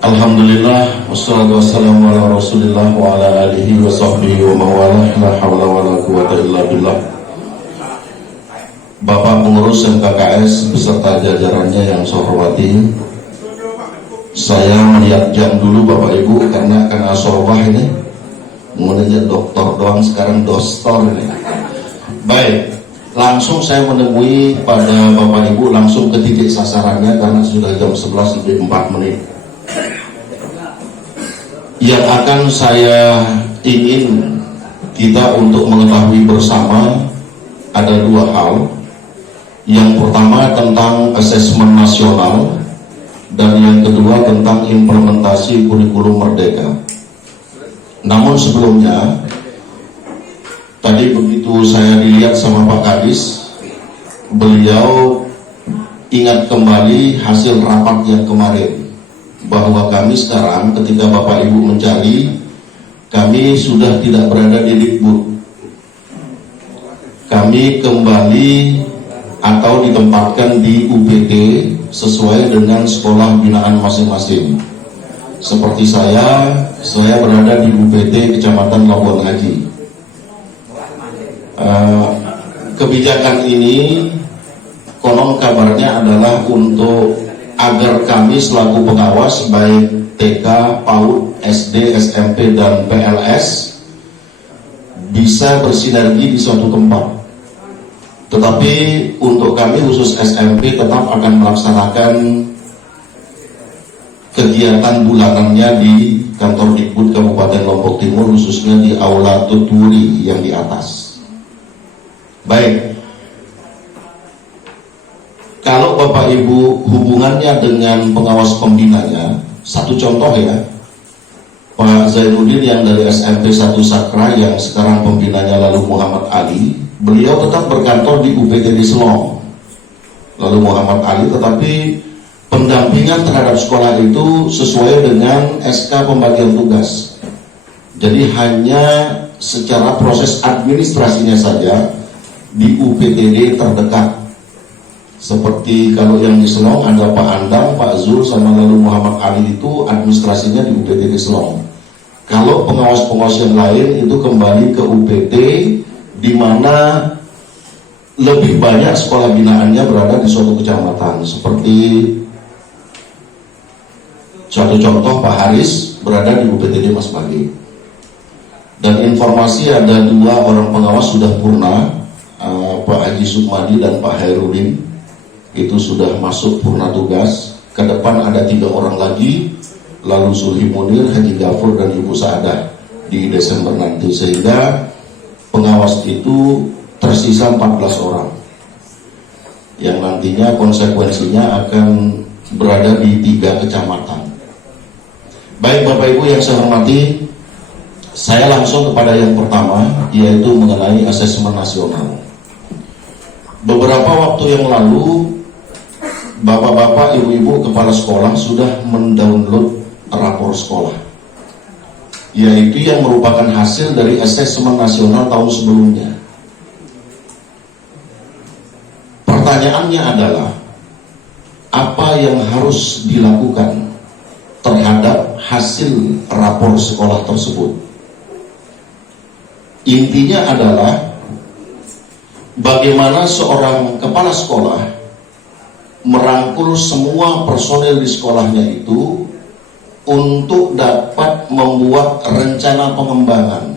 Alhamdulillah, wassalatu wassalamu ala rasulillah wa ala alihi wa sahbihi wa mawalah, la hawla wa la quwata illa billah. Bapak pengurus MKKS beserta jajarannya yang saya hormati, saya melihat jam dulu Bapak Ibu karena asobah ini mulainya doktor doang, sekarang dostor ini. Baik, langsung saya menemui pada Bapak Ibu langsung ke titik sasarannya karena sudah jam 11 lebih 4 menit. Yang akan saya ingin kita untuk mengetahui bersama ada dua hal. Yang pertama tentang asesmen nasional dan yang kedua tentang implementasi kurikulum merdeka. Namun sebelumnya, tadi begitu saya dilihat sama Pak Kadis, beliau ingat kembali hasil rapat yang kemarin, bahwa kami sekarang ketika Bapak Ibu mencari, kami sudah tidak berada di Dikbud. Kami kembali atau ditempatkan di UPT sesuai dengan sekolah binaan masing-masing. Seperti saya berada di UPT Kecamatan Labuan Haji. Kebijakan ini konon kabarnya adalah untuk agar kami selaku pengawas baik TK, PAUD, SD, SMP, dan PLS bisa bersinergi di suatu tempat. Tetapi untuk kami khusus SMP tetap akan melaksanakan kegiatan bulanannya di kantor Dikbud Kabupaten Lombok Timur, khususnya di Aula Tuturi yang di atas. Baik. Kalau Bapak Ibu hubungannya dengan pengawas pembinanya, satu contoh ya, Pak Zainuddin yang dari SMP 1 Sakra yang sekarang pembinanya lalu Muhammad Ali, beliau tetap berkantor di UPT di Selong, lalu Muhammad Ali, tetapi pendampingan terhadap sekolah itu sesuai dengan SK pembagian tugas. Jadi hanya secara proses administrasinya saja di UPTD terdekat. Seperti kalau yang di Selong ada Pak Andang, Pak Zul, sama lalu Muhammad Ali itu administrasinya di UPT di Selong. Kalau pengawas-pengawas yang lain itu kembali ke UPT, di mana lebih banyak sekolah binaannya berada di suatu kecamatan. Seperti suatu contoh Pak Haris berada di UPTD Mas Bagi. Dan informasi ada 2 orang pengawas sudah purna, Pak Haji Sukmadi dan Pak Hairudin. Itu sudah masuk purna tugas. Ke depan ada 3 orang lagi, lalu Sulhi Munir, Haji Gafur, dan Ibu Saadah di Desember nanti, sehingga pengawas itu tersisa 14 orang yang nantinya konsekuensinya akan berada di 3 kecamatan. Baik Bapak Ibu yang saya hormati, saya langsung kepada yang pertama, yaitu mengenai asesmen nasional. Beberapa waktu yang lalu Bapak-bapak, ibu-ibu, kepala sekolah sudah mendownload rapor sekolah, yaitu yang merupakan hasil dari asesmen nasional tahun sebelumnya. Pertanyaannya adalah, apa yang harus dilakukan terhadap hasil rapor sekolah tersebut? Intinya adalah, bagaimana seorang kepala sekolah merangkul semua personel di sekolahnya itu untuk dapat membuat rencana pengembangan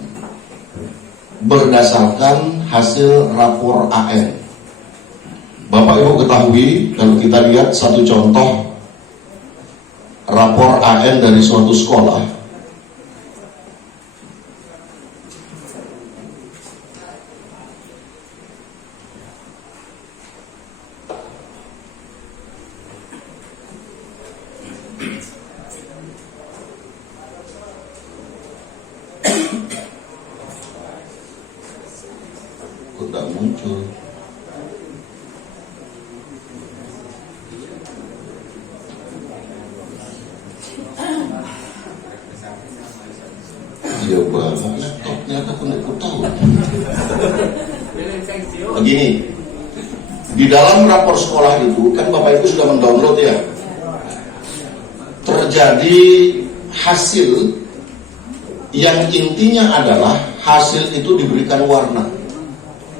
berdasarkan hasil rapor AN. Bapak Ibu ketahui, kalau kita lihat satu contoh rapor AN dari suatu sekolah, tidak muncul. Iya banget laptopnya, aku nggak tahu. Begini, di dalam rapor sekolah itu kan Bapak Ibu sudah mendownload ya. terjadi hasil yang intinya adalah hasil itu diberikan warna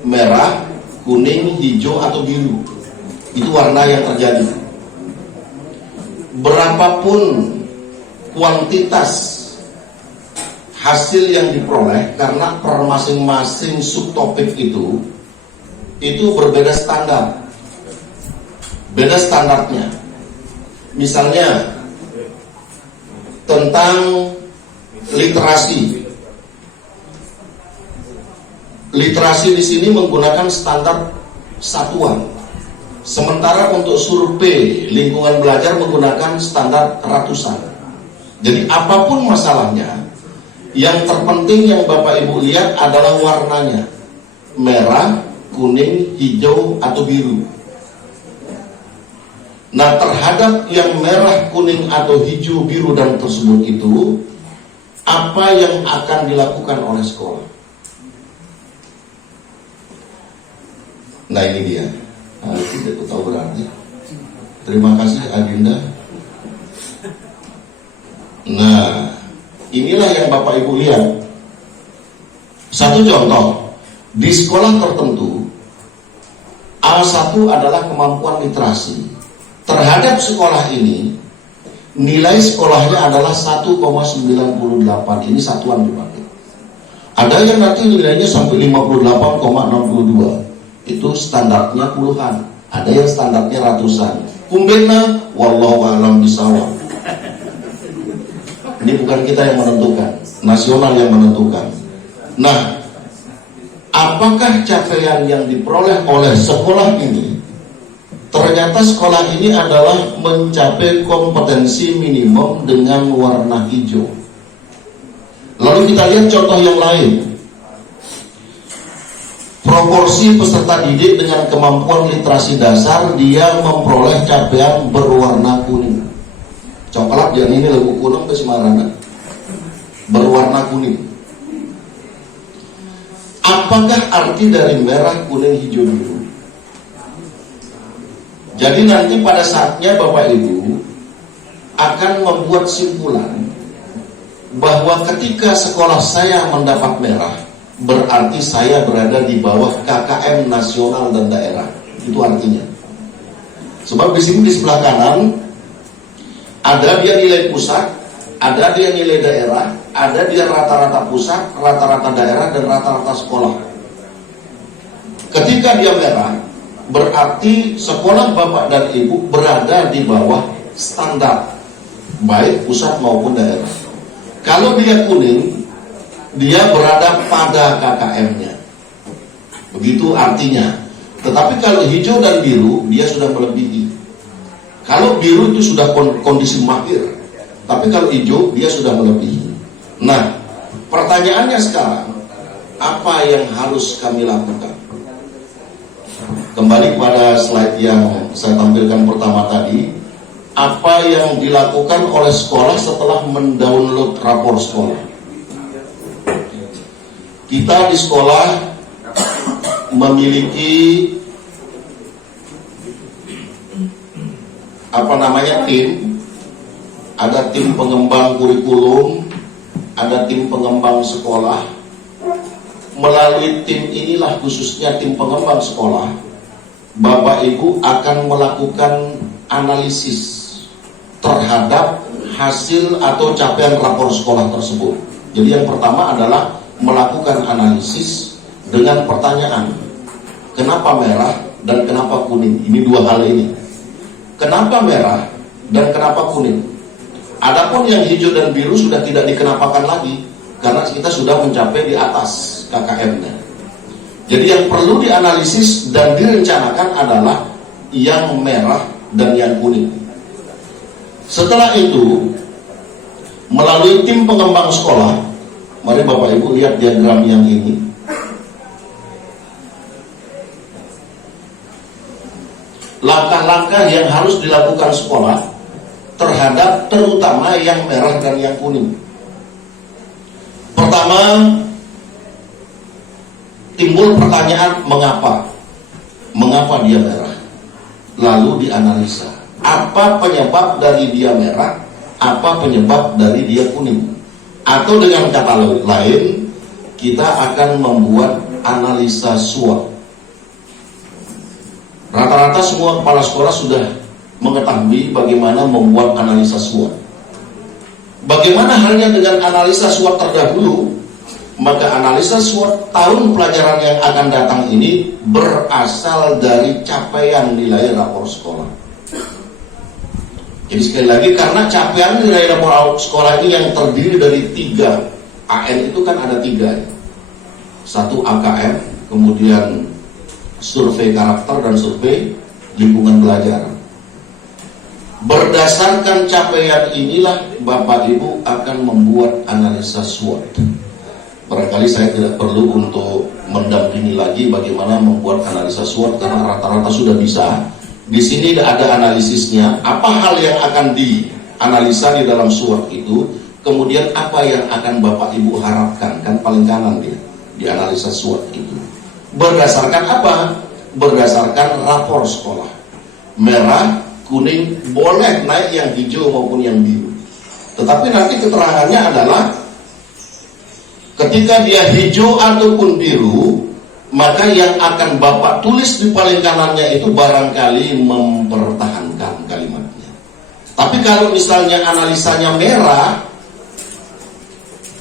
merah, kuning, hijau, atau biru. Itu warna yang terjadi. Berapapun kuantitas hasil yang diperoleh, karena per masing-masing subtopik itu berbeda standar. Beda standarnya. Misalnya tentang literasi. Literasi di sini menggunakan standar satuan. Sementara untuk survei lingkungan belajar menggunakan standar ratusan. Jadi apapun masalahnya, yang terpenting yang Bapak Ibu lihat adalah warnanya. Merah, kuning, hijau, atau biru. Nah, terhadap yang merah, kuning, atau hijau, biru dan tersebut itu, apa yang akan dilakukan oleh sekolah? Nah, ini dia. Tidak tahu berarti. Terima kasih Adinda. Nah, inilah yang Bapak Ibu lihat. Satu contoh, di sekolah tertentu A1 adalah kemampuan literasi. Terhadap sekolah ini nilai sekolahnya adalah 1,98. Ini satuan dipakai. Ada yang nanti nilainya sampai 58,62. Itu standarnya puluhan. Ada yang standarnya ratusan. Kumbena wallahu a'lam bishawab. Ini bukan kita yang menentukan, nasional yang menentukan. Nah, apakah capaian yang diperoleh oleh sekolah ini? Ternyata sekolah ini adalah mencapai kompetensi minimum dengan warna hijau. Lalu kita lihat contoh yang lain. Proporsi peserta didik dengan kemampuan literasi dasar, dia memperoleh capaian berwarna kuning. Coklat yang ini lagu kuning ke Semarang, berwarna kuning. Apakah arti dari merah, kuning, hijau, biru? Jadi nanti pada saatnya Bapak Ibu akan membuat simpulan bahwa ketika sekolah saya mendapat merah, berarti saya berada di bawah KKM nasional dan daerah. Itu artinya. Sebab di sini di sebelah kanan ada dia nilai pusat, ada dia nilai daerah, ada dia rata-rata pusat, rata-rata daerah, dan rata-rata sekolah. Ketika dia merah, berarti sekolah Bapak dan Ibu berada di bawah standar, baik pusat maupun daerah. Kalau dia kuning, dia berada pada KKM-nya. Begitu artinya. Tetapi kalau hijau dan biru, dia sudah melebihi. Kalau biru itu sudah kondisi mahir, tapi kalau hijau, dia sudah melebihi. Nah, pertanyaannya sekarang, apa yang harus kami lakukan? Kembali pada slide yang saya tampilkan pertama tadi, apa yang dilakukan oleh sekolah setelah mendownload rapor sekolah? Kita di sekolah memiliki tim. Ada tim pengembang kurikulum, ada tim pengembang sekolah. Melalui tim inilah, khususnya tim pengembang sekolah, Bapak Ibu akan melakukan analisis terhadap hasil atau capaian rapor sekolah tersebut. Jadi yang pertama adalah melakukan analisis dengan pertanyaan, kenapa merah dan kenapa kuning? Ini dua hal ini. Kenapa merah dan kenapa kuning? Adapun yang hijau dan biru sudah tidak dikenapakan lagi, karena kita sudah mencapai di atas KKM-nya. Jadi yang perlu dianalisis dan direncanakan adalah yang merah dan yang kuning. Setelah itu, melalui tim pengembang sekolah, mari Bapak Ibu lihat diagram yang ini. Langkah-langkah yang harus dilakukan sekolah terhadap terutama yang merah dan yang kuning. Pertama, timbul pertanyaan mengapa? Mengapa dia merah? Lalu dianalisa. Apa penyebab dari dia merah? apa penyebab dari dia kuning. Atau dengan kata lain, kita akan membuat analisa SWOT. Rata-rata semua kepala sekolah sudah mengetahui bagaimana membuat analisa SWOT. Bagaimana halnya dengan analisa SWOT terdahulu? Maka analisa SWOT tahun pelajaran yang akan datang ini berasal dari capaian nilai rapor sekolah. Jadi sekali lagi, karena capaian nilai rapor sekolah ini yang terdiri dari 3 AN, itu kan ada 3 ya. 1 AKM, kemudian survei karakter dan survei lingkungan belajar. Berdasarkan capaian inilah Bapak Ibu akan membuat analisa SWOT. Barangkali saya tidak perlu untuk mendampingi lagi bagaimana membuat analisa SWOT karena rata-rata sudah bisa. Di sini ada analisisnya, apa hal yang akan dianalisa di dalam SWOT itu, kemudian apa yang akan Bapak Ibu harapkan, kan paling kanan dia di analisa SWOT itu. Berdasarkan apa? Berdasarkan rapor sekolah. Merah, kuning, boleh naik yang hijau maupun yang biru. Tetapi nanti keterangannya adalah ketika dia hijau ataupun biru, maka yang akan Bapak tulis di paling kanannya itu barangkali mempertahankan kalimatnya. Tapi kalau misalnya analisanya merah,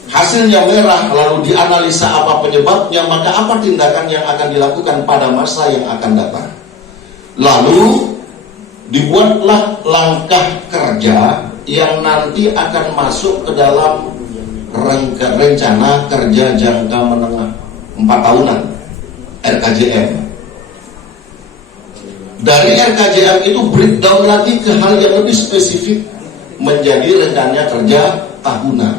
hasilnya merah, lalu dianalisa apa penyebabnya, maka apa tindakan yang akan dilakukan pada masa yang akan datang. Lalu dibuatlah langkah kerja yang nanti akan masuk ke dalam rencana kerja jangka menengah 4 tahunan, RKJM. Dari RKJM itu breakdown lagi ke hal yang lebih spesifik menjadi rencana kerja tahunan.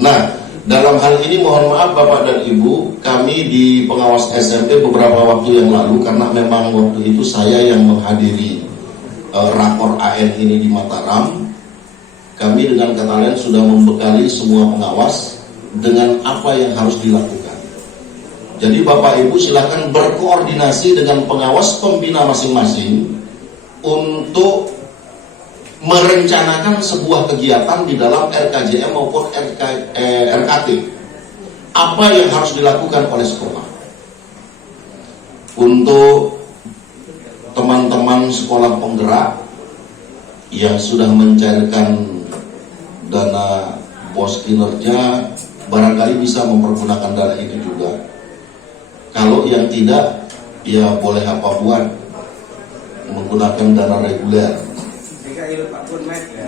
Nah, dalam hal ini mohon maaf Bapak dan Ibu, kami di pengawas SMP beberapa waktu yang lalu, karena memang waktu itu saya yang menghadiri rakor AN ini di Mataram, kami dengan kata lain sudah membekali semua pengawas dengan apa yang harus dilakukan. Jadi Bapak Ibu silakan berkoordinasi dengan pengawas pembina masing-masing untuk merencanakan sebuah kegiatan di dalam RKJM maupun RKT. Apa yang harus dilakukan oleh sekolah? Untuk teman-teman sekolah penggerak yang sudah mencairkan dana bos kinerja, barangkali bisa mempergunakan dana itu juga. Kalau yang tidak, ya boleh apa buat, menggunakan dana reguler.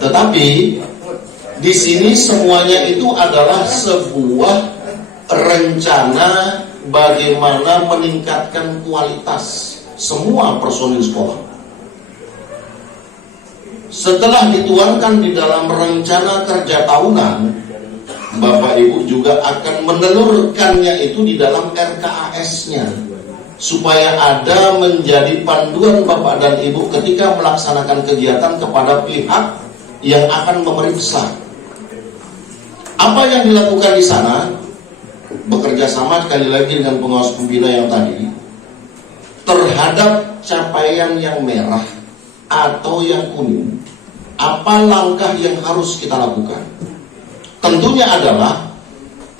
Tetapi di sini semuanya itu adalah sebuah rencana bagaimana meningkatkan kualitas semua personil sekolah. Setelah dituangkan di dalam rencana kerja tahunan, Bapak Ibu juga akan menelurkannya itu di dalam RKAS-nya, supaya ada menjadi panduan Bapak dan Ibu ketika melaksanakan kegiatan kepada pihak yang akan memeriksa. Apa yang dilakukan di sana, bekerja sama sekali lagi dengan pengawas pembina yang tadi, terhadap capaian yang merah atau yang kuning, apa langkah yang harus kita lakukan? Tentunya adalah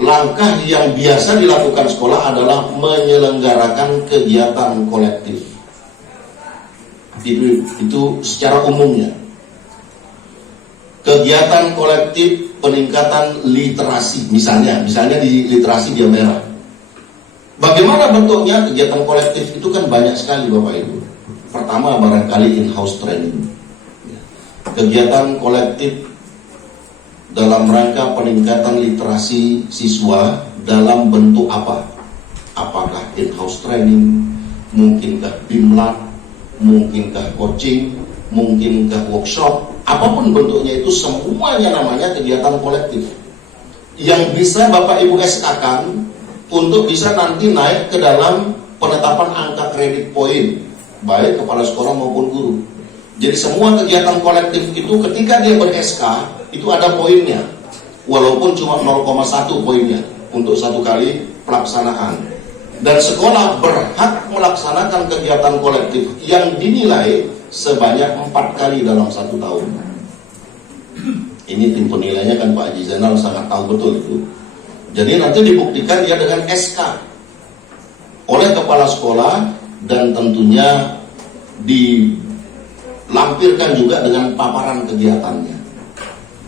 langkah yang biasa dilakukan sekolah adalah menyelenggarakan kegiatan kolektif. Itu secara umumnya. Kegiatan kolektif peningkatan literasi, misalnya di literasi dia merah. Bagaimana bentuknya kegiatan kolektif itu kan banyak sekali Bapak Ibu. Pertama barangkali in-house training. Kegiatan kolektif dalam rangka peningkatan literasi siswa dalam bentuk apa? Apakah in-house training, mungkinkah BIMLAT, mungkinkah coaching, mungkinkah workshop, apapun bentuknya itu semuanya namanya kegiatan kolektif yang bisa Bapak Ibu SK-kan untuk bisa nanti naik ke dalam penetapan angka kredit poin baik kepala sekolah maupun guru. Jadi semua kegiatan kolektif itu ketika dia ber-SK itu ada poinnya, walaupun cuma 0,1 poinnya untuk satu kali pelaksanaan. Dan sekolah berhak melaksanakan kegiatan kolektif yang dinilai sebanyak 4 kali dalam 1 tahun. Ini tim penilainya kan Pak Haji Zainal sangat tahu betul itu. Jadi nanti dibuktikan dia dengan SK oleh kepala sekolah dan tentunya dilampirkan juga dengan paparan kegiatannya.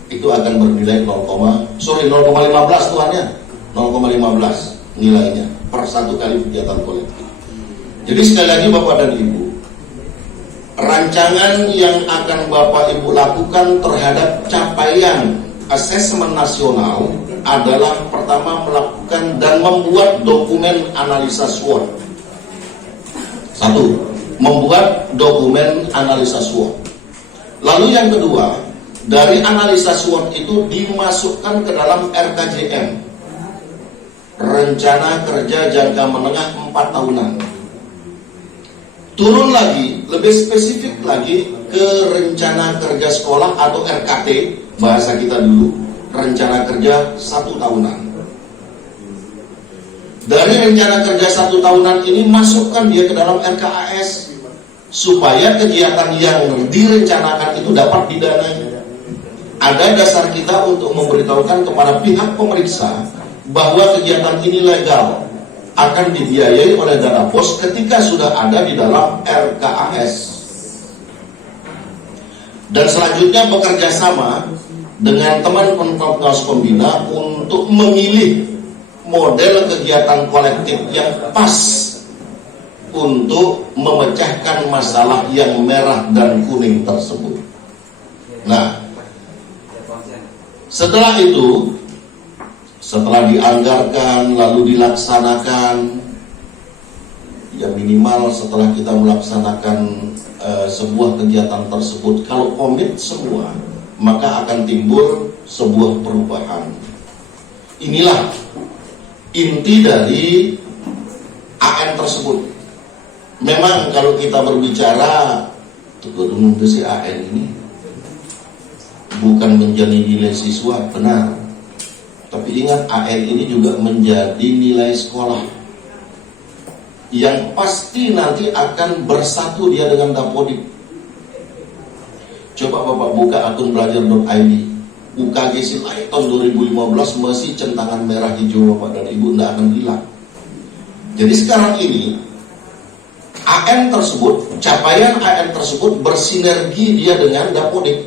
Itu akan bernilai 0,15 tuannya, 0,15 nilainya per satu kali kegiatan kolektif. Jadi sekali lagi Bapak dan Ibu, rancangan yang akan Bapak Ibu lakukan terhadap capaian asesmen nasional adalah pertama melakukan dan membuat dokumen analisa SWOT. Satu, membuat dokumen analisa SWOT. Lalu yang kedua, dari analisa SWOT itu dimasukkan ke dalam RKJM, Rencana Kerja Jangka Menengah 4 tahunan. Turun lagi, lebih spesifik lagi ke Rencana Kerja Sekolah atau RKT, bahasa kita dulu, Rencana Kerja 1 tahunan. Dari Rencana Kerja 1 tahunan ini masukkan dia ke dalam RKAS, supaya kegiatan yang direncanakan itu dapat didanai. Ada dasar kita untuk memberitahukan kepada pihak pemeriksa bahwa kegiatan ini legal, akan dibiayai oleh dana pos ketika sudah ada di dalam RKAS. Dan selanjutnya bekerja sama dengan teman pengawas pembina untuk memilih model kegiatan kolektif yang pas untuk memecahkan masalah yang merah dan kuning tersebut. Nah, setelah itu, setelah dianggarkan lalu dilaksanakan, ya minimal setelah kita melaksanakan sebuah kegiatan tersebut, kalau komit semua, maka akan timbul sebuah perubahan. Inilah inti dari AN tersebut. Memang kalau kita berbicara Tukudung si AN ini bukan menjadi nilai siswa, benar. Tapi ingat, AN ini juga menjadi nilai sekolah yang pasti nanti akan bersatu dia dengan Dapodik. Coba Bapak buka akun belajar.id, UKG Silai tahun 2015 masih centangan merah hijau Bapak dan Ibu, tidak akan hilang. Jadi sekarang ini AN tersebut, capaian AN tersebut bersinergi dia dengan Dapodik.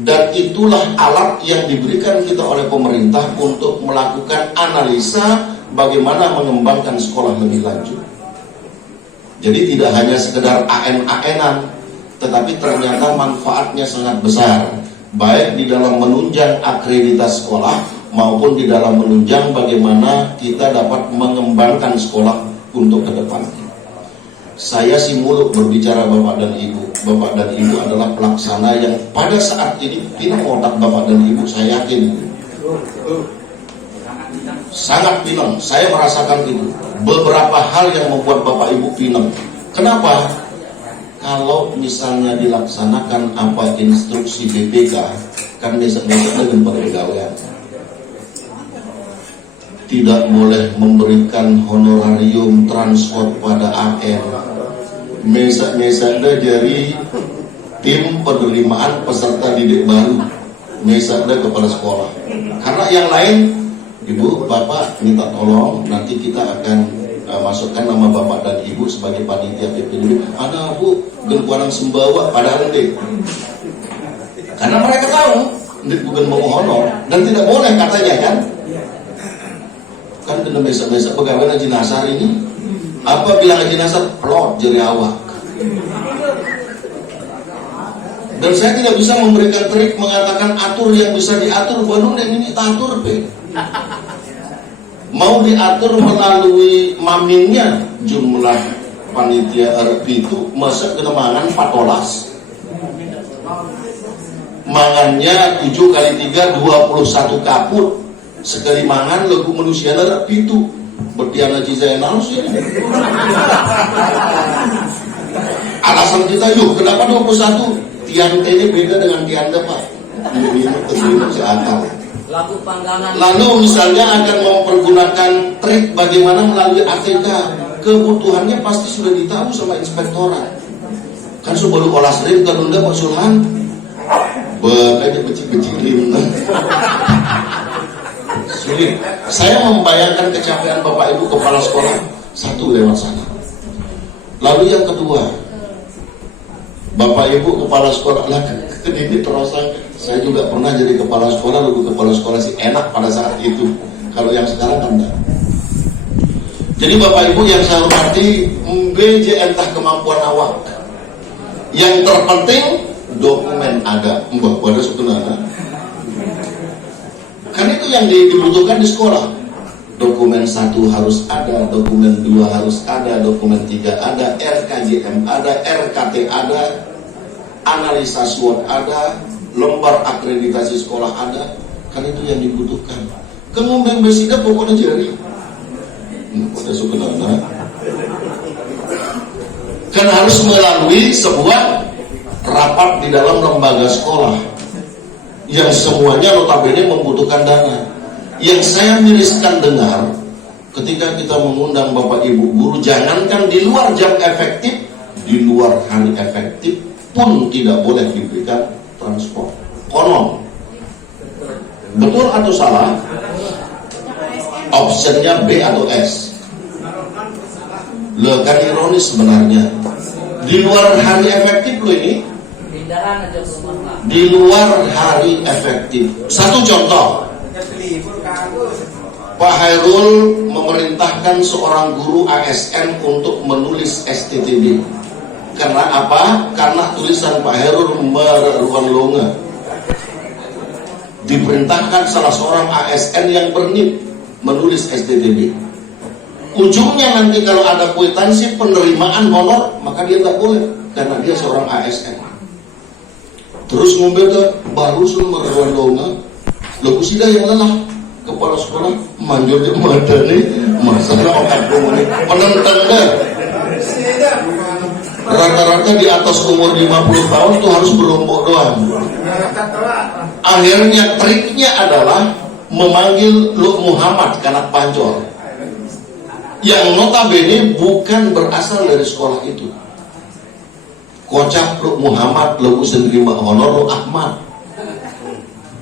Dan itulah alat yang diberikan kita oleh pemerintah untuk melakukan analisa bagaimana mengembangkan sekolah lebih lanjut. Jadi tidak hanya sekedar AN-AN-an, tetapi ternyata manfaatnya sangat besar, baik di dalam menunjang akreditas sekolah maupun di dalam menunjang bagaimana kita dapat mengembangkan sekolah untuk ke depan. Saya sih muluk berbicara Bapak dan Ibu. Bapak dan Ibu adalah pelaksana yang pada saat ini pinang otak Bapak dan Ibu, saya yakin. Sangat pinang, saya merasakan itu. Beberapa hal yang membuat Bapak Ibu pinang. Kenapa? Kalau misalnya dilaksanakan apa instruksi BPK, kan besok-besok dengan pegawaian. Tidak boleh memberikan honorarium transport pada AN. Mesak-mesaknya dari tim penerimaan peserta didik baru, mesaknya kepala sekolah. Karena yang lain, Ibu, Bapak minta tolong, nanti kita akan masukkan nama Bapak dan Ibu sebagai panitia PPDB. Ada Bu, gengkuanang sembawa, padahal deh. Karena mereka tahu, bukan mau honor, dan tidak boleh katanya kan. Kan kena besok-besok pegawai Haji Nasar ini, apa bilang Haji Nasar? Plot jari awak. Dan saya tidak bisa memberikan trik mengatakan atur yang bisa diatur, baru ini atur be. Mau diatur melalui mamingnya jumlah panitia RP itu, masa kena mangan 14. Mangannya 7 kali 3 21 kaput. Sekali mangan lagu manusia darah itu bertiana Haji Zainal sih. Alasan kita yuk kenapa 21? Tian ini beda dengan tian Pak. Ini terima si akal. Lalu misalnya akan mempergunakan trik bagaimana melalui ATK, kebutuhannya pasti sudah ditahu sama inspektorat. Kan sebelum olah sering terunda Pak Sulhan. Bekanya becik-becikin. Sulit. Saya membayangkan kecapean Bapak Ibu kepala sekolah satu lewat sana. Lalu yang kedua, Bapak Ibu kepala sekolah lah, ini terasa. Saya juga pernah jadi kepala sekolah, lalu kepala sekolah sih enak pada saat itu. Kalau yang sekarang kan enggak. Jadi Bapak Ibu yang saya hormati, BJ entah kemampuan awak. Yang terpenting dokumen ada. Mbak pada sebenarnya. Kan itu yang dibutuhkan di sekolah. Dokumen 1 harus ada, dokumen 2 harus ada, dokumen 3 ada, RKJM ada, RKT ada, analisa SWOT ada, lembar akreditasi sekolah ada. Kan itu yang dibutuhkan. Kemudian besida pokoknya jadi. Pada sebenarnya kan harus melalui sebuah rapat di dalam lembaga sekolah yang semuanya notabene membutuhkan dana. Yang saya miriskan dengar ketika kita mengundang Bapak Ibu guru, jangankan di luar jam efektif, di luar hari efektif pun tidak boleh diberikan transport. Konon. Betul atau salah? Optionnya B atau S. Loh, kan ironis sebenarnya. Di luar hari efektif loh ini. Di luar hari efektif. Satu contoh. Pak Hairul memerintahkan seorang guru ASN untuk menulis STTB. Karena apa? Karena tulisan Pak Hairul meruang longa. Diperintahkan salah seorang ASN yang bernip menulis STTB. Ujungnya nanti kalau ada kwitansi penerimaan honor, maka dia nggak boleh karena dia seorang ASN. Terus ngombe ke baru semua meruang longa. Lalu sudah yang lelah kepala sekolah manjur di madani masalah otak ini penentang deh. Rata-rata di atas umur 50 tahun itu harus berombok doang. Akhirnya triknya adalah memanggil Luk Muhammad kanak pancor yang notabene bukan berasal dari sekolah itu. Kocak Luk Muhammad, Luk sendiri honor Luk Ahmad.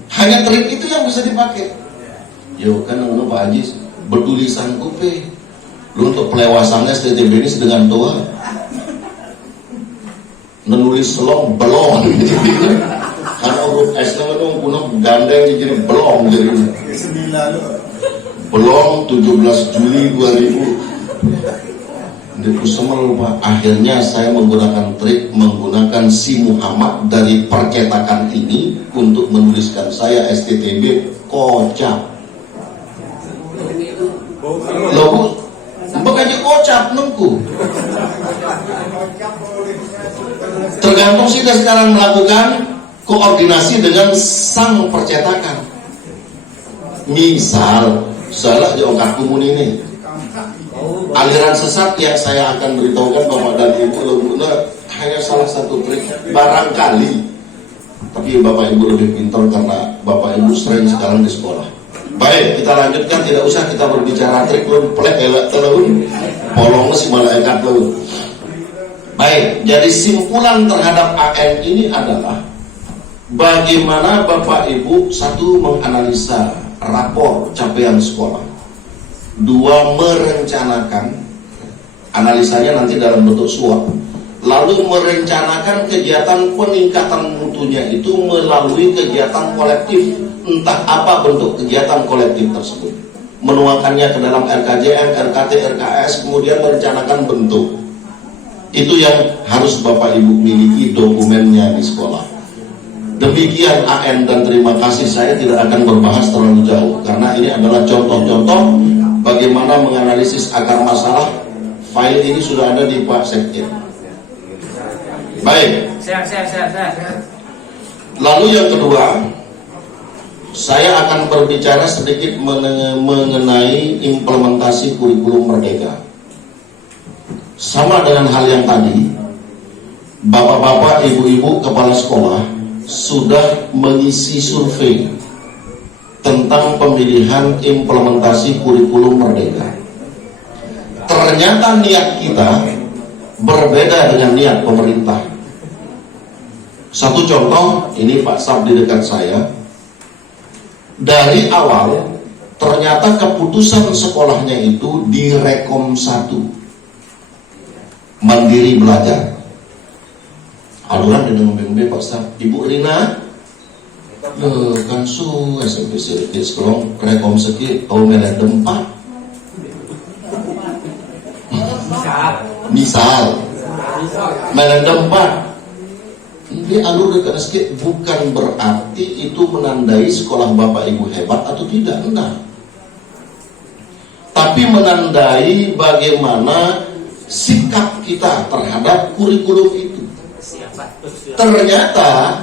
Hanya trik itu yang bisa dipakai. Yo kan ngono Pak Haji bertulisan kupe. Lu untuk pelewasannya STTB ini sedang doa. Menulis selong belong gitu. Karena huruf S nya itu punya gandeng jadi belong jadi. Belong 17 Juli 2000. Itu semua Pak. Akhirnya saya menggunakan trik, menggunakan si Muhammad dari percetakan ini untuk menuliskan saya STTB kocak. Loh, bukannya kocak nunggu. Tergantung kita sekarang melakukan koordinasi dengan sang percetakan. Misal, salah di Ongkar Kumun ini. Aliran sesat yang saya akan beritahukan Bapak dan Ibu hanya salah satu trik barangkali, tapi Bapak Ibu lebih pintar karena Bapak Ibu sering sekarang di sekolah. Baik, kita lanjutkan, tidak usah kita berbicara trik lu pelek elak telun polong si malaikat lu. Baik, jadi simpulan terhadap AN ini adalah bagaimana Bapak Ibu satu menganalisa rapor capaian sekolah. 2 merencanakan, analisanya nanti dalam bentuk SWOT, lalu merencanakan kegiatan peningkatan mutunya itu melalui kegiatan kolektif, entah apa bentuk kegiatan kolektif tersebut, menuangkannya ke dalam RKJM, RKT, RKS, kemudian merencanakan bentuk. Itu yang harus Bapak Ibu miliki dokumennya di sekolah. Demikian AN dan terima kasih, saya tidak akan berbahas terlalu jauh karena ini adalah contoh-contoh bagaimana menganalisis akar masalah. File ini sudah ada di Pak Sekjen. Baik. Lalu yang kedua, saya akan berbicara sedikit mengenai implementasi kurikulum Merdeka. Sama dengan hal yang tadi, Bapak-bapak, ibu-ibu kepala sekolah sudah mengisi survei tentang pemilihan implementasi kurikulum Merdeka. Ternyata niat kita berbeda dengan niat pemerintah. Satu contoh, ini Pak Sab di dekat saya. Dari awal ternyata keputusan sekolahnya itu di Rekom 1 Mandiri Belajar. Aluran dengan BMB Pak Sab. Ibu Rina kan su SMP sedikit sekolong Rekom sekit melet dempat. Misal melet dempat. Ini alur dekat sedikit bukan berarti itu menandai sekolah Bapak Ibu hebat atau tidak, enggak. Tapi menandai bagaimana sikap kita terhadap kurikulum itu. Ternyata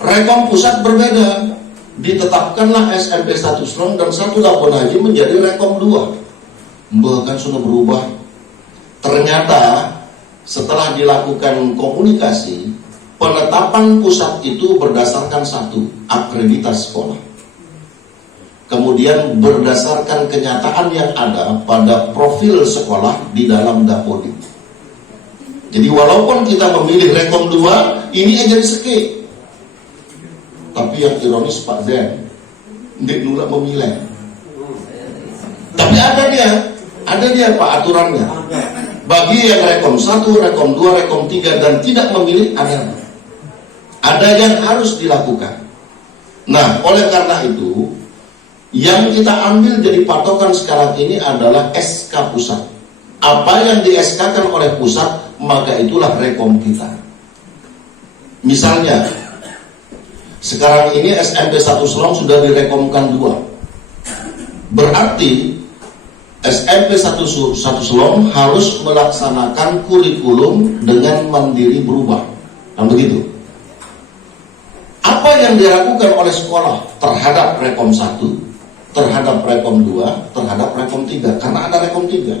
Rekom pusat berbeda. Ditetapkanlah SMP 1 Selong dan 1 Labuan Haji menjadi Rekom 2. Bahkan sudah berubah. Ternyata setelah dilakukan komunikasi, penetapan pusat itu berdasarkan satu, akreditas sekolah. Kemudian berdasarkan kenyataan yang ada pada profil sekolah di dalam Dapodik. Jadi walaupun kita memilih Rekom 2, ini yang jadi skip. Tapi yang ironis Pak Zen, Ndik nulak memilih. Tapi ada dia Pak aturannya. Bagi yang Rekom 1, Rekom 2, Rekom 3 dan tidak memilih ada yang harus dilakukan. Nah, oleh karena itu, yang kita ambil jadi patokan sekarang ini adalah SK pusat. Apa yang di SK-kan oleh pusat, maka itulah Rekom kita. Misalnya, sekarang ini SMP 1 Selong sudah direkomkan 2. Berarti SMP 1 Selong harus melaksanakan kurikulum dengan mandiri berubah. Nah begitu. Apa yang dilakukan oleh sekolah terhadap Rekom 1, terhadap Rekom 2, terhadap Rekom 3? Karena ada Rekom 3.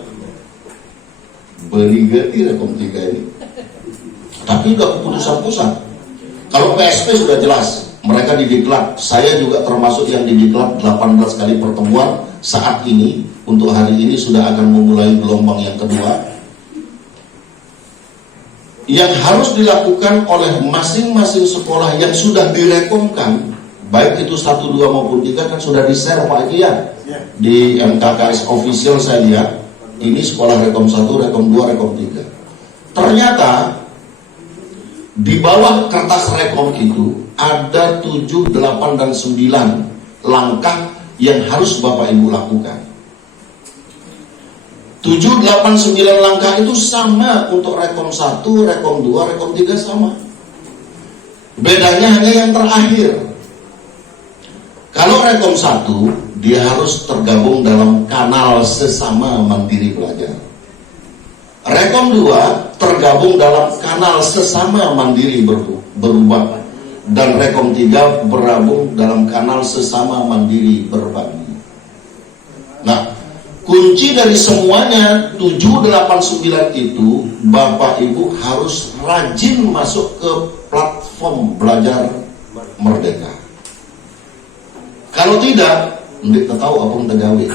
Beli ganti Rekom 3 ini. Tapi udah keputusan pusat. Kalau PSP sudah jelas, mereka didiklat. Saya juga termasuk yang didiklat 18 kali pertemuan. Saat ini, untuk hari ini sudah akan memulai gelombang yang kedua. Yang harus dilakukan oleh masing-masing sekolah yang sudah direkomkan, baik itu 1, 2 maupun 3 kan sudah di-share Pak Ikian di MKKS official. Saya lihat ini sekolah Rekom 1, Rekom 2, Rekom 3. Ternyata di bawah kertas Rekom itu ada 7, 8, dan 9 langkah yang harus Bapak Ibu lakukan. 7, 8, 9 langkah itu sama untuk Rekom 1, Rekom 2, Rekom 3 sama. Bedanya hanya yang terakhir. Kalau Rekom 1, dia harus tergabung dalam kanal sesama mandiri belajar. Rekom 2 tergabung dalam kanal sesama mandiri berubah. Dan Rekom 3 bergabung dalam kanal sesama mandiri berbagi. Nah, kunci dari semuanya 7, 8, 9 itu Bapak Ibu harus rajin masuk ke platform Belajar Merdeka. Kalau tidak, tidak tahu apa yang tergawe.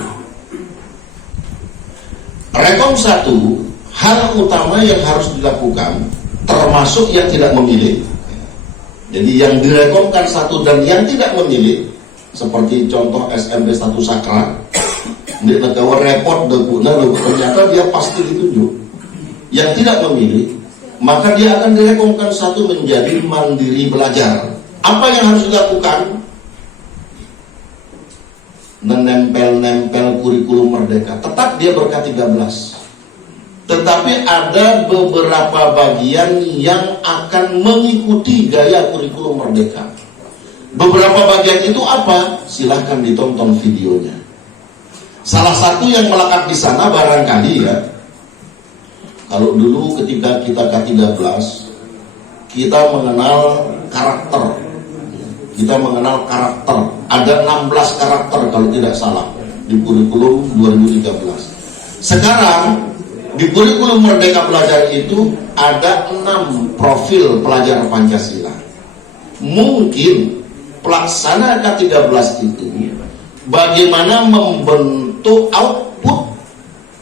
Rekom 1, hal utama yang harus dilakukan, termasuk yang tidak memilih. Jadi yang direkomkan 1 dan yang tidak memilih, seperti contoh SMP 1 Sakra, dia negara repot ternyata dia pasti ditunjuk. Yang tidak memilih, maka dia akan direkomkan 1 menjadi mandiri belajar. Apa yang harus dilakukan? Menempel-nempel kurikulum Merdeka. Tetap dia berK13. Tetapi ada beberapa bagian yang akan mengikuti gaya kurikulum Merdeka. Beberapa bagian itu apa? Silahkan ditonton videonya. Salah satu yang melekat di sana barangkali ya, kalau dulu ketika kita K13, kita mengenal karakter. Kita mengenal karakter. Ada 16 karakter kalau tidak salah di kurikulum 2013. Sekarang di kurikulum Merdeka Belajar itu ada 6 profil pelajar Pancasila. Mungkin pelaksana K13 itu bagaimana membentuk output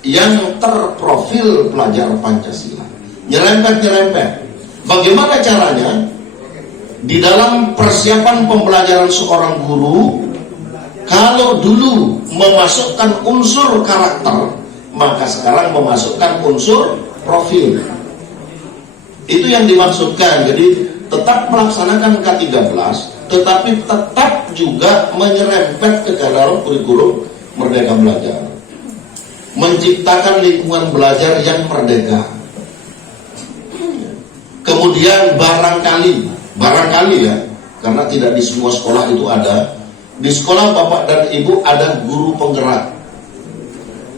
yang terprofil pelajar Pancasila. Nyerempet. Bagaimana caranya? Di dalam persiapan pembelajaran seorang guru, kalau dulu memasukkan unsur karakter, maka sekarang memasukkan unsur profil. Itu yang dimaksudkan. Jadi tetap melaksanakan K13, tetapi tetap juga menyerempet ke dalam kurikulum Merdeka Belajar, menciptakan lingkungan belajar yang merdeka. Kemudian barangkali ya, karena tidak di semua sekolah itu ada. Di sekolah Bapak dan Ibu ada guru penggerak.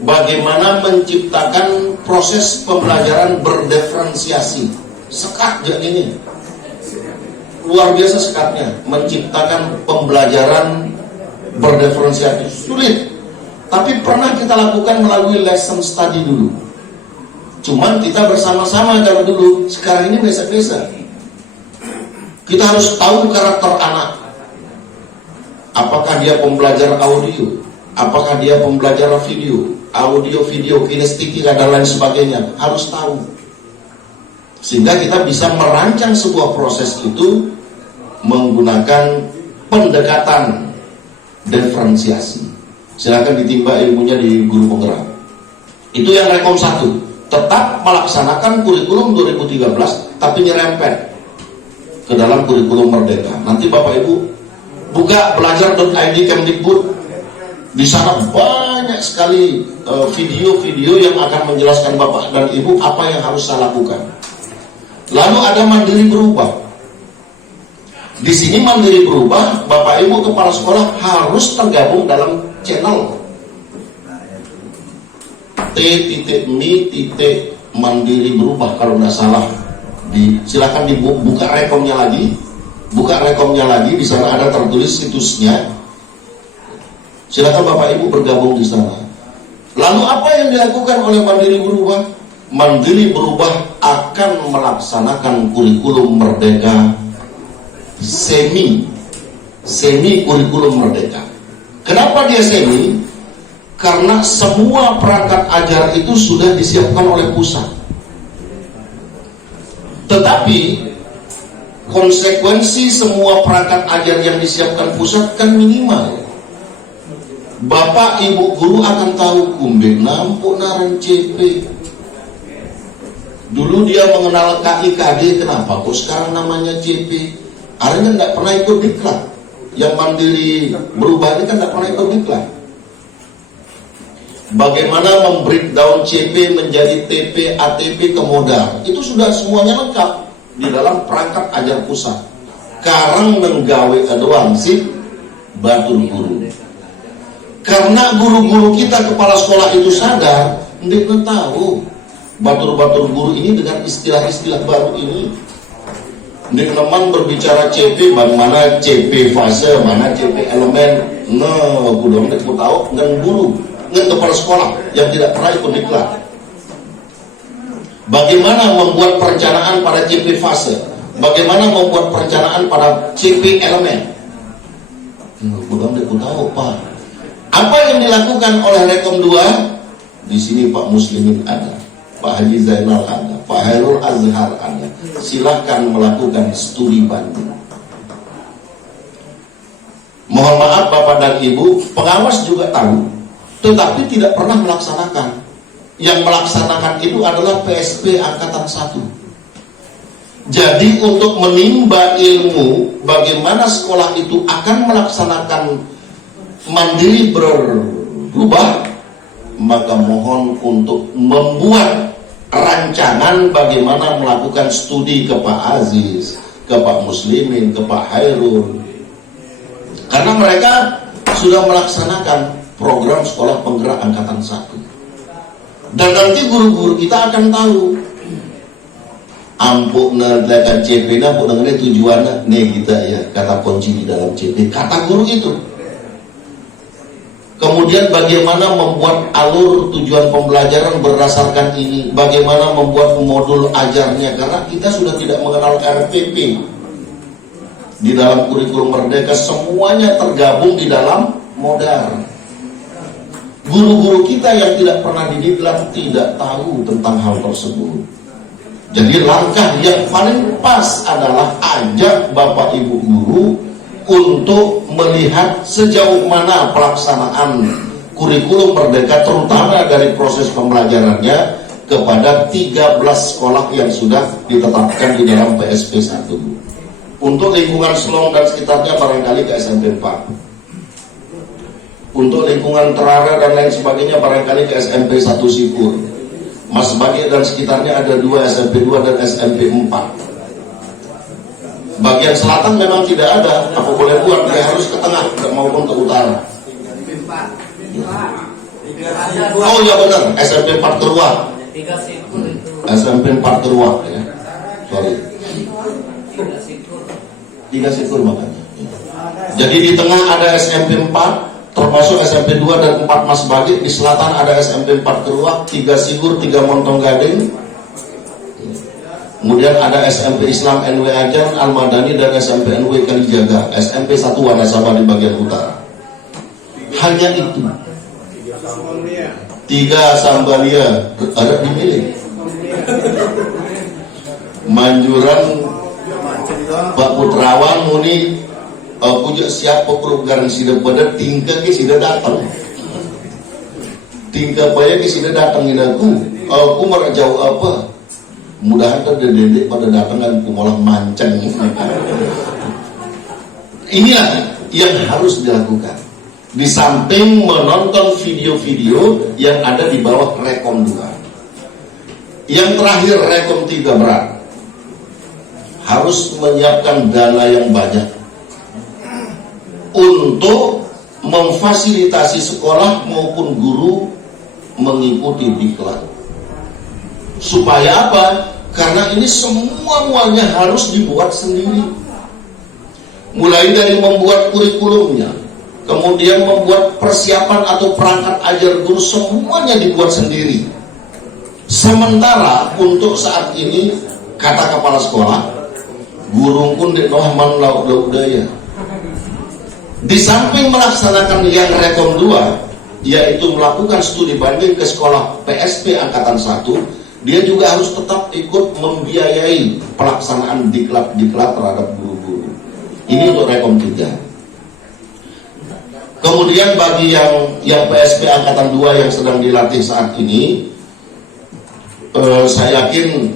Bagaimana menciptakan proses pembelajaran berdiferensiasi. Sekat ini luar biasa sekatnya, menciptakan pembelajaran berdiferensiasi. Sulit, tapi pernah kita lakukan melalui lesson study dulu. Cuman kita bersama-sama kalau dulu. Sekarang ini biasa-biasa. Kita harus tahu karakter anak. Apakah dia pembelajar audio, apakah dia pembelajar video, kinestetika dan lain sebagainya. Harus tahu, sehingga kita bisa merancang sebuah proses itu menggunakan pendekatan diferensiasi. Silakan ditimba ilmunya di guru penggerak. Itu yang rekom 1. Tetap melaksanakan kurikulum 2013, tapi nyerempet ke dalam kurikulum Merdeka. Nanti Bapak Ibu buka belajar.id Kemdikbud. Di sana banyak sekali video-video yang akan menjelaskan Bapak dan Ibu apa yang harus saya lakukan. Lalu ada Mandiri Berubah. Di sini Mandiri Berubah, Bapak Ibu kepala sekolah harus tergabung dalam channel T.mi.mandiri berubah kalau nggak salah. Silakan dibuka rekomnya lagi. Buka rekomnya lagi, di sana ada tertulis situsnya. Silakan Bapak Ibu bergabung di sana. Lalu apa yang dilakukan oleh Mandiri Berubah? Mandiri Berubah akan melaksanakan kurikulum Merdeka semi kurikulum Merdeka. Kenapa dia semi? Karena semua perangkat ajar itu sudah disiapkan oleh pusat. Tetapi konsekuensi semua perangkat ajar yang disiapkan pusat kan minimal. Bapak Ibu guru akan tahu kumbek nampuk naran CP. Dulu dia mengenal KIKD, kenapa kok sekarang namanya CP? Artinya tidak pernah ikut diklat. Yang Mandiri Berubah ini kan tidak pernah ikut diklat. Bagaimana membreakdown CP menjadi TP, ATP ke modal, itu sudah semuanya lengkap di dalam perangkat ajar pusat. Karang menggawe doang sih batur guru. Karena guru-guru kita kepala sekolah itu sadar, mereka tahu batur-batur guru ini dengan istilah-istilah baru ini. Teman berbicara CP, mana CP fase, mana CP elemen. Nah, gudang aku tahu dengan guru, dengan kepala sekolah yang tidak pernah ikut diklat. Bagaimana membuat perencanaan pada CP fase? Bagaimana membuat perencanaan pada CP elemen? Gudang aku tahu Pak. Apa yang dilakukan oleh Rekom 2? Di sini Pak Muslimin ada, Pak Haji Zainal ada, Pak Hairul Azhar ada. Silahkan melakukan studi banding. Mohon maaf Bapak dan Ibu, pengawas juga tahu, tetapi tidak pernah melaksanakan. Yang melaksanakan itu adalah PSP Angkatan 1. Jadi untuk menimba ilmu bagaimana sekolah itu akan melaksanakan Mandiri Berubah, maka mohon untuk membuat rancangan bagaimana melakukan studi ke Pak Aziz, ke Pak Muslimin, ke Pak Hairul. Karena mereka sudah melaksanakan program sekolah penggerak Angkatan 1. Dan nanti guru-guru kita akan tahu ampuk nelakan CP, ampuk nengennya tujuannya nih kita ya, kata kunci di dalam CP, kata guru itu. Kemudian bagaimana membuat alur tujuan pembelajaran berdasarkan ini, bagaimana membuat modul ajarnya, karena kita sudah tidak mengenal RPP. Di dalam kurikulum Merdeka semuanya tergabung di dalam modal. Guru-guru kita yang tidak pernah didiklat tidak tahu tentang hal tersebut. Jadi langkah yang paling pas adalah ajak Bapak Ibu guru untuk melihat sejauh mana pelaksanaan kurikulum Merdeka, terutama dari proses pembelajarannya kepada 13 sekolah yang sudah ditetapkan di dalam PSP 1. Untuk lingkungan Selong dan sekitarnya barangkali ke SMP 4. Untuk lingkungan Terara dan lain sebagainya barangkali ke SMP 1 Sipur. Mas Bagi dan sekitarnya ada 2 SMP 2 dan SMP 4. Bagian selatan memang tidak ada, apa boleh buat, dia harus ke tengah maupun ke utara. Oh ya benar, SMP 4 Keruak. SMP 4 Keruak ya. Sorry. 3 Sikur makanya. Jadi di tengah ada SMP 4, termasuk SMP 2 dan 4 Mas Bagi. Di selatan ada SMP 4 Keruak, 3 Sikur, 3 Montong Gading. Kemudian ada SMP Islam NW Ajan, Al-Madani, dan SMP NW Kalijaga. SMP 1 Wanasaba di bagian utara. Hanya itu. 3 Sambalia ada dimilih. Manjuran Pak Putrawan muni punya siapa program sida pada tingkah ke sida datang. Tingkah paya ke sida datang aku marah jauh apa? Mudahan dedek pada datang kan kumolah mancang. Inilah yang harus dilakukan. Di samping menonton video-video yang ada di bawah Rekom 2. Yang terakhir Rekom 3 berat. Harus menyiapkan dana yang banyak untuk memfasilitasi sekolah maupun guru mengikuti diklat. Supaya apa? Karena ini semuanya harus dibuat sendiri. Mulai dari membuat kurikulumnya, kemudian membuat persiapan atau perangkat ajar guru, semuanya dibuat sendiri. Sementara untuk saat ini, kata kepala sekolah, guru pun di Nohman lauk daya. Di samping melaksanakan yang Rekom 2, yaitu melakukan studi banding ke sekolah PSP Angkatan 1, dia juga harus tetap ikut membiayai pelaksanaan diklat terhadap guru-guru. Ini untuk Rekom 3. Kemudian bagi yang PSP Angkatan 2 yang sedang dilatih saat ini, saya yakin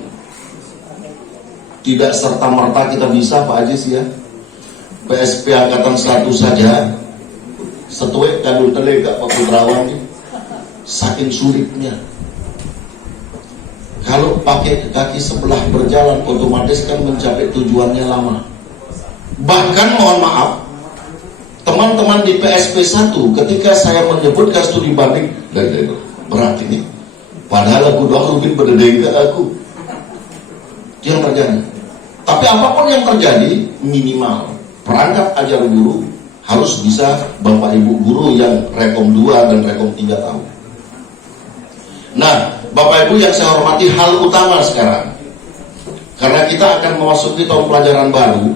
tidak serta-merta kita bisa Pak Ajis ya. PSP Angkatan 1 saja setuek kadul telega Pak Putrawan saking sulitnya. Kalau pakai kaki sebelah berjalan otomatis kan mencapai tujuannya lama. Bahkan mohon maaf, teman-teman di PSP 1 ketika saya menyebutkan studi banding, berat ini. Padahal aku doang rubin berdedeng ke aku. Yang terjadi. Tapi apapun yang terjadi, minimal perangkat ajar guru harus bisa Bapak Ibu guru yang Rekom 2 dan Rekom 3 tahu. Nah, Bapak Ibu yang saya hormati, hal utama sekarang, karena kita akan memasuki tahun pelajaran baru,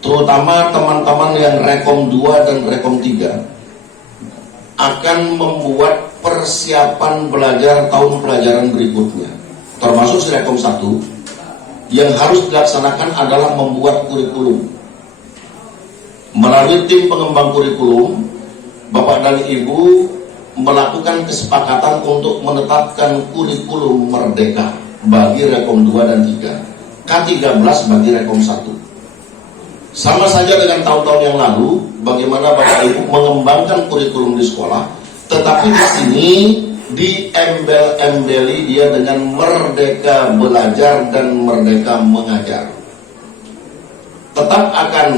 terutama teman-teman yang Rekom 2 dan Rekom 3 akan membuat persiapan belajar tahun pelajaran berikutnya, termasuk si Rekom 1. Yang harus dilaksanakan adalah membuat kurikulum. Melalui tim pengembang kurikulum, Bapak dan Ibu melakukan kesepakatan untuk menetapkan kurikulum Merdeka bagi Rekom 2 dan 3, K13 bagi Rekom 1. Sama saja dengan tahun-tahun yang lalu, bagaimana Bapak Ibu mengembangkan kurikulum di sekolah, tetapi di sini diembel-embeli dia dengan Merdeka Belajar dan Merdeka Mengajar. Tetap akan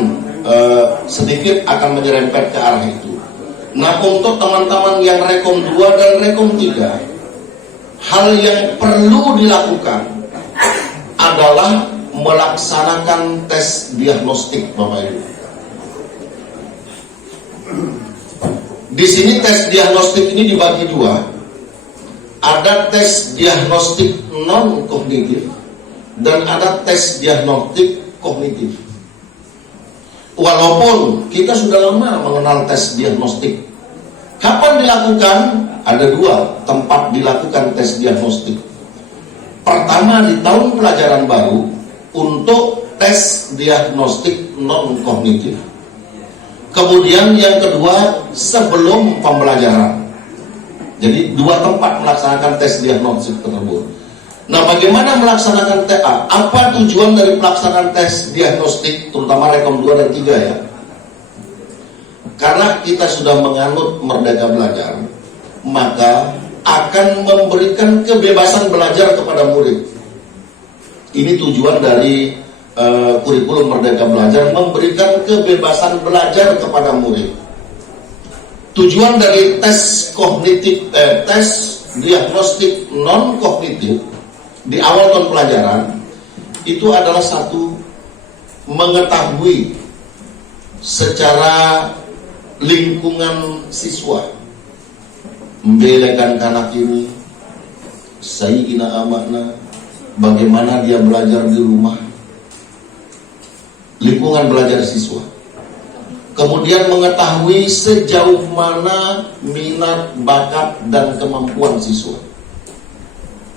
sedikit akan menyerempet ke arah itu. Nah, untuk teman-teman yang Rekom 2 dan Rekom 3, hal yang perlu dilakukan adalah melaksanakan tes diagnostik, Bapak Ibu. Di sini tes diagnostik ini dibagi 2. Ada tes diagnostik non kognitif dan ada tes diagnostik kognitif. Walaupun kita sudah lama mengenal tes diagnostik, kapan dilakukan? Ada 2 tempat dilakukan tes diagnostik. pertama di tahun pelajaran baru untuk tes diagnostik non-kognitif. Kemudian yang kedua sebelum pembelajaran. Jadi dua tempat melaksanakan tes diagnostik tersebut. Nah, bagaimana melaksanakan TA? Apa tujuan dari pelaksanaan tes diagnostik, terutama Rekom 2 dan 3 ya? Karena kita sudah menganut Merdeka Belajar, maka akan memberikan kebebasan belajar kepada murid. Ini tujuan dari kurikulum Merdeka Belajar, memberikan kebebasan belajar kepada murid. Tujuan dari tes kognitif, tes diagnostik non kognitif di awal tahun pelajaran itu adalah satu, mengetahui secara lingkungan siswa, membelekan kanak ini, sayyidina amakna, bagaimana dia belajar di rumah, lingkungan belajar siswa. Kemudian mengetahui sejauh mana minat, bakat, dan kemampuan siswa.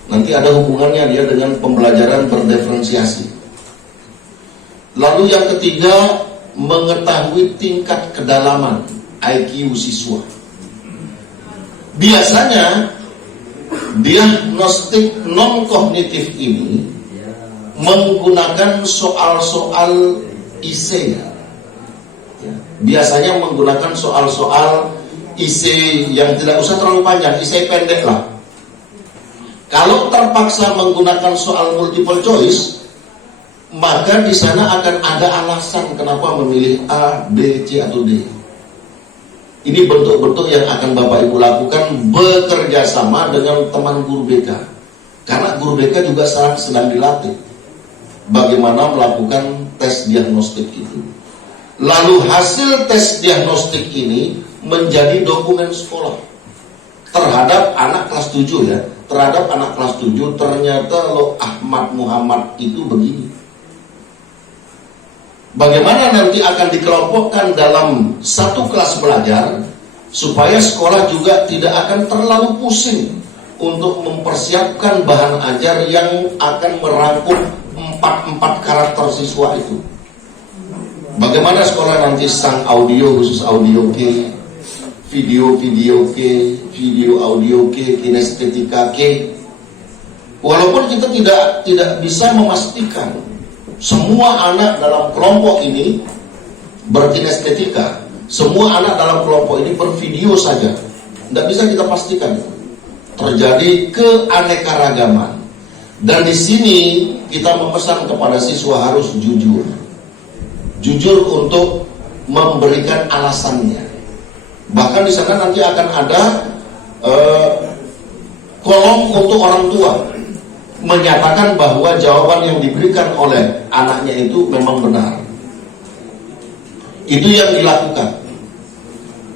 Nanti ada hubungannya dia dengan pembelajaran berdiferensiasi. Lalu yang ketiga, mengetahui tingkat kedalaman IQ siswa. Biasanya diagnostik non-kognitif ini menggunakan soal-soal IC. Biasanya menggunakan soal-soal IC yang tidak usah terlalu panjang, IC pendek lah. Kalau terpaksa menggunakan soal multiple choice, maka di sana akan ada alasan kenapa memilih A, B, C, atau D. Ini bentuk-bentuk yang akan Bapak Ibu lakukan bekerja sama dengan teman guru BK. Karena guru BK juga sedang dilatih bagaimana melakukan tes diagnostik itu. Lalu hasil tes diagnostik ini menjadi dokumen sekolah terhadap anak kelas 7 ya. Terhadap anak kelas 7, ternyata lo Ahmad Muhammad itu begini. Bagaimana nanti akan dikelompokkan dalam satu kelas belajar supaya sekolah juga tidak akan terlalu pusing untuk mempersiapkan bahan ajar yang akan merangkum empat karakter siswa itu. Bagaimana sekolah nanti sang audio khusus audio K, video K, video audio K, kinestetika K. Walaupun kita tidak bisa memastikan semua anak dalam kelompok ini berkinestetika, semua anak dalam kelompok ini bervideo saja. Tidak bisa kita pastikan. Terjadi keanekaragaman. Dan di sini kita memesan kepada siswa harus jujur. Jujur untuk memberikan alasannya. Bahkan di sana nanti akan ada kolom untuk orang tua menyatakan bahwa jawaban yang diberikan oleh anaknya itu memang benar. Itu yang dilakukan.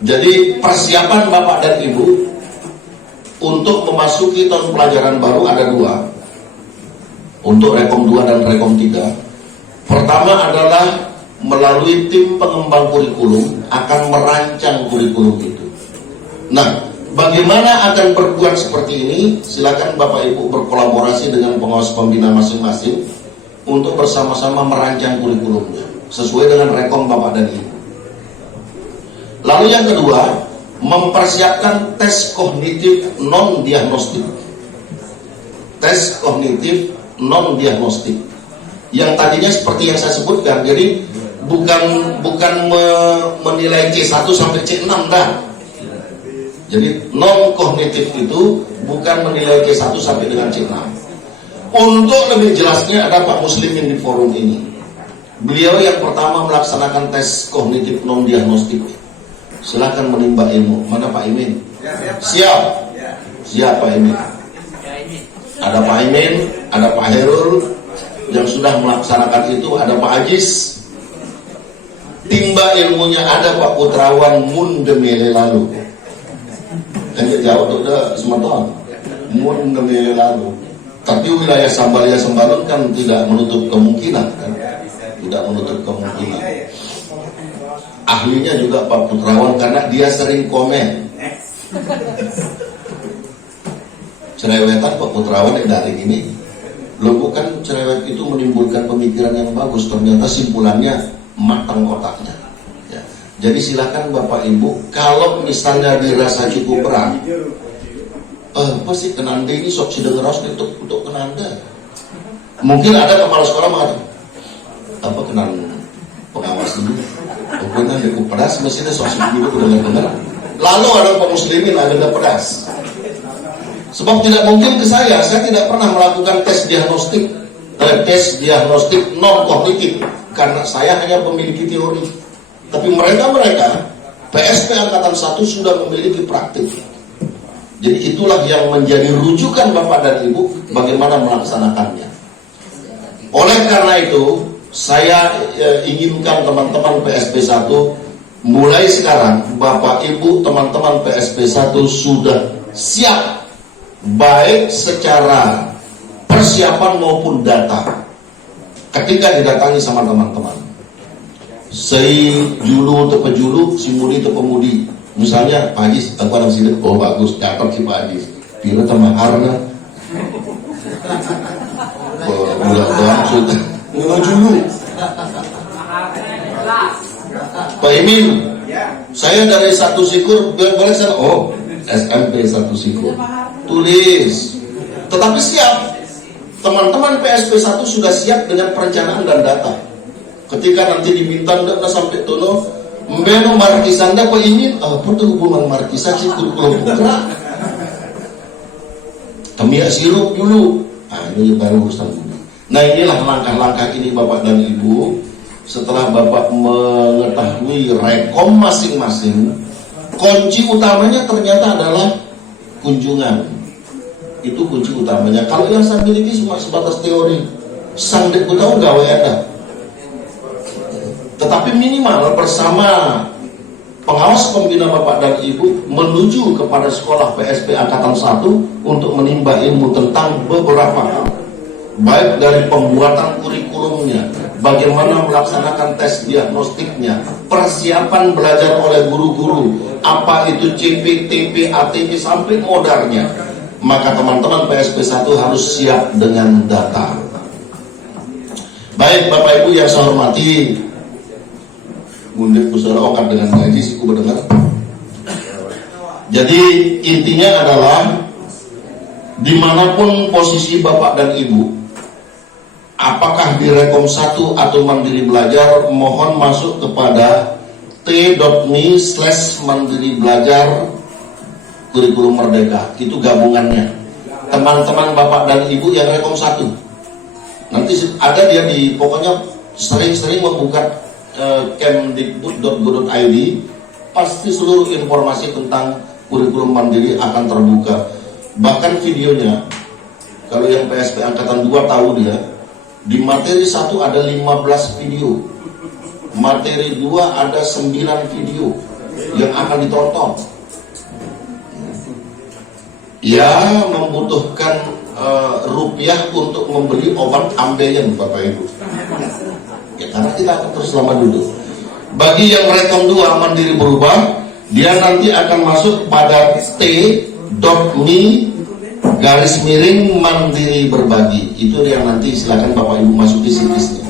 Jadi persiapan Bapak dan Ibu untuk memasuki tahun pelajaran baru ada dua, untuk Rekom 2 dan Rekom 3. Pertama adalah melalui tim pengembang kurikulum akan merancang kurikulum itu. Nah, bagaimana akan berbuat seperti ini? Silakan Bapak Ibu berkolaborasi dengan pengawas pembina masing-masing untuk bersama-sama merancang kurikulumnya sesuai dengan rekom Bapak dan Ibu. Lalu yang kedua, mempersiapkan tes kognitif non-diagnostik. Tes kognitif non-diagnostik yang tadinya seperti yang saya sebutkan, jadi bukan menilai C1 sampai C6 dah. Jadi non kognitif itu bukan menilai C1 sampai dengan C6. Untuk lebih jelasnya ada Pak Muslimin di forum ini. Beliau yang pertama melaksanakan tes kognitif non diagnostik. Silakan menimba ilmu. Mana Pak Imin? Siap. Siap Pak Imin. Ada Pak Imin, ada Pak Herul yang sudah melaksanakan itu, ada Pak Ajis. Timba ilmunya ada Pak Putrawan Mundemele lalu. Yang jauh tuh udah Sumatera. Mundemele lalu. Tapi wilayah Sambalia Sembalun kan tidak menutup kemungkinan kan? Tidak menutup kemungkinan. Ahlinya juga Pak Putrawan karena dia sering komen. Cerewetan Pak Putrawan dari ini Loh, bukan cerewet itu menimbulkan pemikiran yang bagus, ternyata simpulannya matang otaknya. Ya. Jadi silakan Bapak Ibu, kalau misalnya dirasa cukup berat, pasti kenanda ini sok sidang ngeras untuk kenanda. Mungkin ada kepala sekolah mengatakan, apa kenan pengawas ini? Pokoknya cukup pedas, mestinya sok sidang dulu dengar-dengar. Lalu ada kaum muslimin agenda pedas. Sebab tidak mungkin ke saya tidak pernah melakukan tes diagnostik non kognitif karena saya hanya memiliki teori. Tapi mereka PSP Angkatan 1 sudah memiliki praktik. Jadi itulah yang menjadi rujukan Bapak dan Ibu bagaimana melaksanakannya. Oleh karena itu, saya inginkan teman-teman PSP 1 mulai sekarang, Bapak Ibu teman-teman PSP 1 sudah siap baik secara persiapan maupun data ketika didatangi sama teman-teman. Si julu atau pejulu, si mudi atau pemudi. Misalnya Pak Haji, aku ada sini, oh bagus, cakep si Pak Haji. Pira sama harga. Udah sudah. Nggak julu. Pak Imin, saya dari Satu Sikur, boleh saya? Oh, SMP Satu Sikur. Tulis. Tetapi siap. Teman-teman PSP 1 sudah siap dengan perencanaan dan data. Ketika nanti diminta ndak sampai tono, mbeno markisanda Pak Imin, apa tuh hubungan markisa sih kurikulum putra? Kami sirup dulu. Ini baru urusan ini. Nah, inilah langkah-langkah ini Bapak dan Ibu. Setelah Bapak mengetahui rekom masing-masing, kunci utamanya ternyata adalah kunjungan. Itu kunci utamanya. Kalau yang saya miliki cuma sebatas teori, sandek tahu gawe ada. Tetapi minimal bersama pengawas pembina Bapak dan Ibu menuju kepada sekolah PSP Angkatan 1 untuk menimba ilmu tentang beberapa hal, baik dari pembuatan kurikulumnya, bagaimana melaksanakan tes diagnostiknya, persiapan belajar oleh guru-guru, apa itu CP, TP, ATP sampai modarnya. Maka teman-teman PSP 1 harus siap dengan data. Baik Bapak Ibu yang saya hormati, Bundit Pusara Okat dengan ngaji siku berdengar. Jadi intinya adalah dimanapun posisi Bapak dan Ibu, apakah di Rekom 1 atau Mandiri Belajar, mohon masuk kepada t.me/Mandiri Belajar Kurikulum Merdeka. Itu gabungannya. Teman-teman Bapak dan Ibu yang Rekom 1, nanti ada dia di, pokoknya sering-sering membuka kemdikbud.go.id, pasti seluruh informasi tentang kurikulum mandiri akan terbuka. Bahkan videonya, kalau yang PSP Angkatan 2 tahu dia, di materi 1 ada 15 video, materi 2 ada 9 video yang akan ditonton. Ya, membutuhkan rupiah untuk membeli obat ambeien Bapak Ibu. Ya, karena kita akan terus lama dulu. Bagi yang Rekom 2 Mandiri Berubah, dia nanti akan masuk pada t.me/Mandiri Berbagi. Itu yang nanti silakan Bapak Ibu masuki situsnya.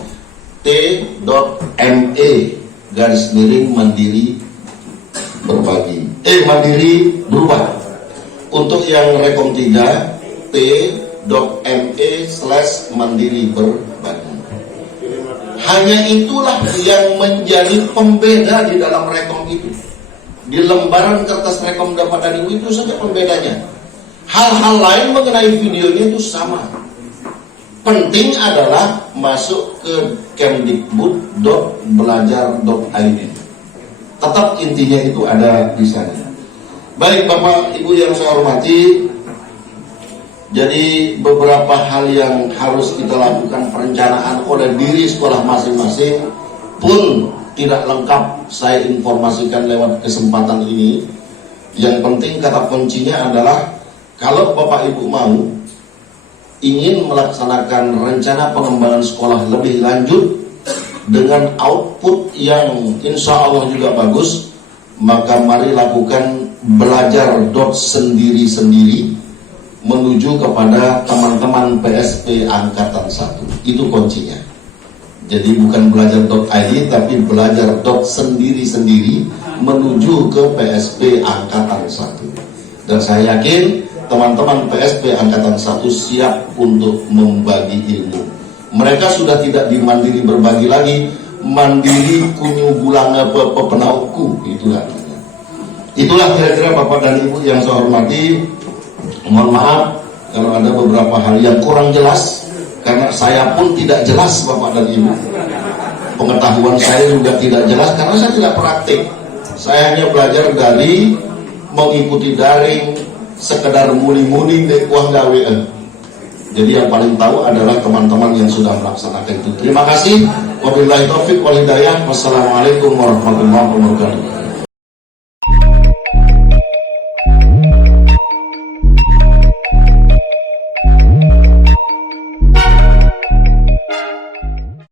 t.me/Mandiri Berbagi. Mandiri Berubah. Untuk yang Rekom 3, t.me/Mandiri Berbagi. Hanya itulah yang menjadi pembeda di dalam Rekom itu. Di lembaran kertas Rekom Bapak dan Ibu itu saja pembedanya. Hal-hal lain mengenai videonya itu sama. Penting adalah masuk ke kemdikbud.belajar.id. Tetap intinya itu ada di sana. Baik Bapak Ibu yang saya hormati, jadi beberapa hal yang harus kita lakukan perencanaan oleh diri sekolah masing-masing pun tidak lengkap saya informasikan lewat kesempatan ini. Yang penting kata kuncinya adalah kalau Bapak Ibu mau ingin melaksanakan rencana pengembangan sekolah lebih lanjut dengan output yang insya Allah juga bagus, maka mari lakukan belajar sendiri-sendiri menuju kepada teman-teman PSP Angkatan 1. Itu kuncinya. Jadi bukan belajar.id tapi belajar sendiri-sendiri menuju ke PSP Angkatan 1. Dan saya yakin teman-teman PSP Angkatan 1 siap untuk membagi ilmu. Mereka sudah tidak di mandiri berbagi lagi, mandiri kunyu bulanga pepenauku, itulah. Itulah kira-kira Bapak dan Ibu yang saya hormati. Mohon maaf kalau ada beberapa hal yang kurang jelas, karena saya pun tidak jelas Bapak dan Ibu. Pengetahuan saya juga tidak jelas karena saya tidak praktik. Saya hanya belajar dari mengikuti daring, sekedar muni-muni dek uang gawe. Jadi yang paling tahu adalah teman-teman yang sudah melaksanakan itu. Terima kasih. Wabillahi taufik wal hidayah. Wassalamualaikum warahmatullahi wabarakatuh.